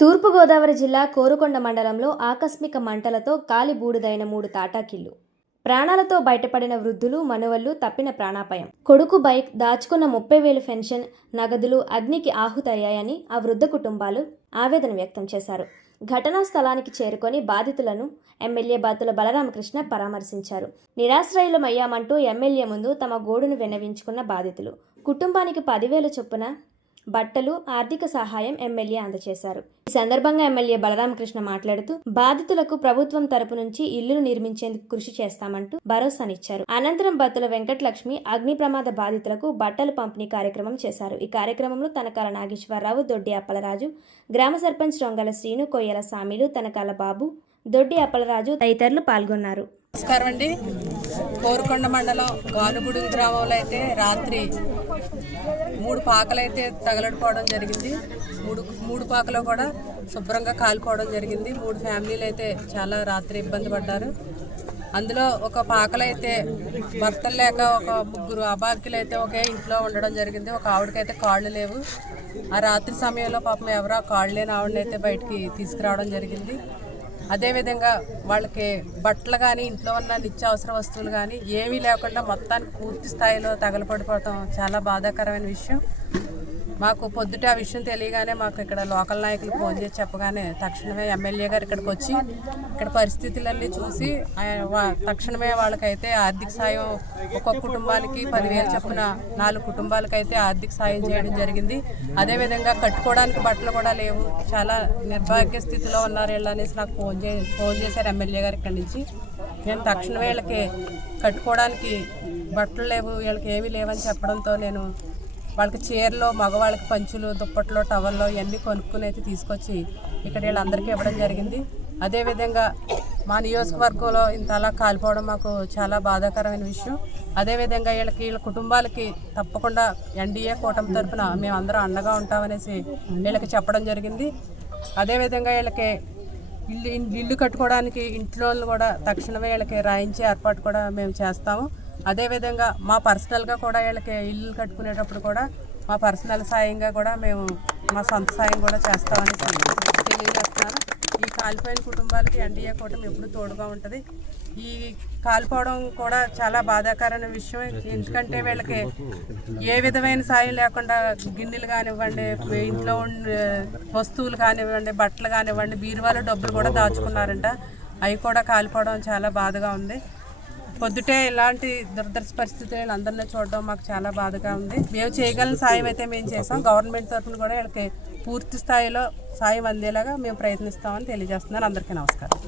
తూర్పుగోదావరి జిల్లా కోరుకొండ మండలంలో ఆకస్మిక మంటలతో కాలి బూడిదైన మూడు తాటాకిళ్ళు ప్రాణాలతో బయటపడిన వృద్ధులు మనవళ్ళు తప్పిన ప్రాణాపాయం. కొడుకు బైక్ దాచుకున్న ముప్పై వేలు పెన్షన్ నగదులు అగ్నికి ఆహుతయ్యాయని ఆ వృద్ధ కుటుంబాలు ఆవేదన వ్యక్తం చేశారు. ఘటనా స్థలానికి చేరుకొని బాధితులను ఎమ్మెల్యే బాతుల బలరామకృష్ణ పరామర్శించారు. నిరాశ్రయులమయ్యామంటూ ఎమ్మెల్యే ముందు తమ గోడును విన్నవించుకున్న బాధితులు. కుటుంబానికి పదివేల చొప్పున బట్టలు ఆర్థిక సహాయం ఎమ్మెల్యే అందజేశారు ఈ సందర్భంగా ఎమ్మెల్యే బలరామకృష్ణ మాట్లాడుతూ బాధితులకు ప్రభుత్వం తరపు నుంచి ఇల్లును నిర్మించేందుకు కృషి చేస్తామంటూ భరోసానిచ్చారు. అనంతరం బత్తుల వెంకటలక్ష్మి అగ్ని ప్రమాద బాధితులకు బట్టలు పంపిణీ కార్యక్రమం చేశారు. ఈ కార్యక్రమంలో తనకాల నాగేశ్వరరావు దొడ్డి అప్పలరాజు గ్రామ సర్పంచ్ రొంగల శ్రీను కొయ్యల సామిలు తనకాల బాబు దొడ్డి అప్పలరాజు తదితరులు పాల్గొన్నారు. నమస్కారం అండి. కోరుకొండ మండలం గానుగుడి గ్రామంలో అయితే రాత్రి మూడు పాకలు అయితే తగలడిపోవడం జరిగింది. మూడు మూడు పాకలో కూడా శుభ్రంగా కాలిపోవడం జరిగింది. మూడు ఫ్యామిలీలు అయితే చాలా రాత్రి ఇబ్బంది పడ్డారు. అందులో ఒక పాకలైతే భర్తలు లేక ఒక ముగ్గురు అబాగ్యులు అయితే ఒకే ఇంట్లో ఉండడం జరిగింది. ఒక ఆవిడకైతే కాళ్ళు లేవు. ఆ రాత్రి సమయంలో పాపం ఎవరో కాళ్ళు లేని ఆవిడనైతే బయటికి తీసుకురావడం జరిగింది. అదేవిధంగా వాళ్ళకి బట్టలు కానీ ఇంట్లో ఉన్న నిత్యావసర వస్తువులు కానీ ఏమీ లేకుండా మొత్తానికి పూర్తి స్థాయిలో తగలపడిపోవటం చాలా బాధాకరమైన విషయం. మాకు పొద్దుట ఆ విషయం తెలియగానే మాకు ఇక్కడ లోకల్ నాయకులు ఫోన్ చేసి చెప్పగానే తక్షణమే ఎమ్మెల్యే గారు ఇక్కడికి వచ్చి ఇక్కడ పరిస్థితులన్నీ చూసి తక్షణమే వాళ్ళకైతే ఆర్థిక సాయం ఒక్కొక్క కుటుంబానికి పదివేలు చొప్పున నాలుగు కుటుంబాలకైతే ఆర్థిక సాయం చేయడం జరిగింది. అదేవిధంగా కట్టుకోవడానికి బట్టలు కూడా లేవు. చాలా నిర్భాగ్య స్థితిలో ఉన్నారు వీళ్ళు అనేసి నాకు ఫోన్ చే ఫోన్ చేశారు ఎమ్మెల్యే గారు ఇక్కడి నుంచి. నేను తక్షణమే వీళ్ళకి కట్టుకోవడానికి బట్టలు లేవు వీళ్ళకి ఏమీ లేవని చెప్పడంతో నేను వాళ్ళకి చీరలు మగవాళ్ళకి పంచులు దుప్పట్లు టవల్లో ఇవన్నీ కొనుక్కుని అయితే తీసుకొచ్చి ఇక్కడ వీళ్ళందరికీ ఇవ్వడం జరిగింది. అదేవిధంగా మా నియోజకవర్గంలో ఇంత అలా కాలిపోవడం మాకు చాలా బాధాకరమైన విషయం. అదేవిధంగా వీళ్ళకి వీళ్ళ కుటుంబాలకి తప్పకుండా ఎన్డీఏ కూటమి తరఫున మేమందరం అండగా ఉంటామనేసి వీళ్ళకి చెప్పడం జరిగింది. అదేవిధంగా వీళ్ళకి ఇల్లు ఇల్లు కట్టుకోవడానికి ఇంట్లో కూడా తక్షణమే వీళ్ళకి రాయించే ఏర్పాటు కూడా మేము చేస్తాము. అదేవిధంగా మా పర్సనల్గా కూడా వీళ్ళకి ఇల్లు కట్టుకునేటప్పుడు కూడా మా పర్సనల్ సాయంగా కూడా మేము మా సొంత సాయం కూడా చేస్తామని తెలియజేస్తున్నాను. ఈ కాలిపోయిన కుటుంబాలకి ఎన్డీఏ కూటమి ఎప్పుడు తోడుగా ఉంటుంది. ఈ కాలిపోవడం కూడా చాలా బాధాకరమైన విషయం. ఎందుకంటే వీళ్ళకి ఏ విధమైన సాయం లేకుండా గిన్నెలు కానివ్వండి ఇంట్లో ఉండే వస్తువులు కానివ్వండి బట్టలు కానివ్వండి బీరువాలో డబ్బులు కూడా దాచుకున్నారంట. అవి కూడా కాలిపోవడం చాలా బాధగా ఉంది. పొద్దుటే ఇలాంటి దురదర్శ పరిస్థితులు అందరినీ చూడడం మాకు చాలా బాధగా ఉంది. మేము చేయగలిగిన సాయం అయితే మేము చేసాం. గవర్నమెంట్ తరఫున కూడా వీళ్ళకి పూర్తి స్థాయిలో సాయం అందేలాగా మేము ప్రయత్నిస్తామని తెలియజేస్తున్నాను. అందరికీ నమస్కారం.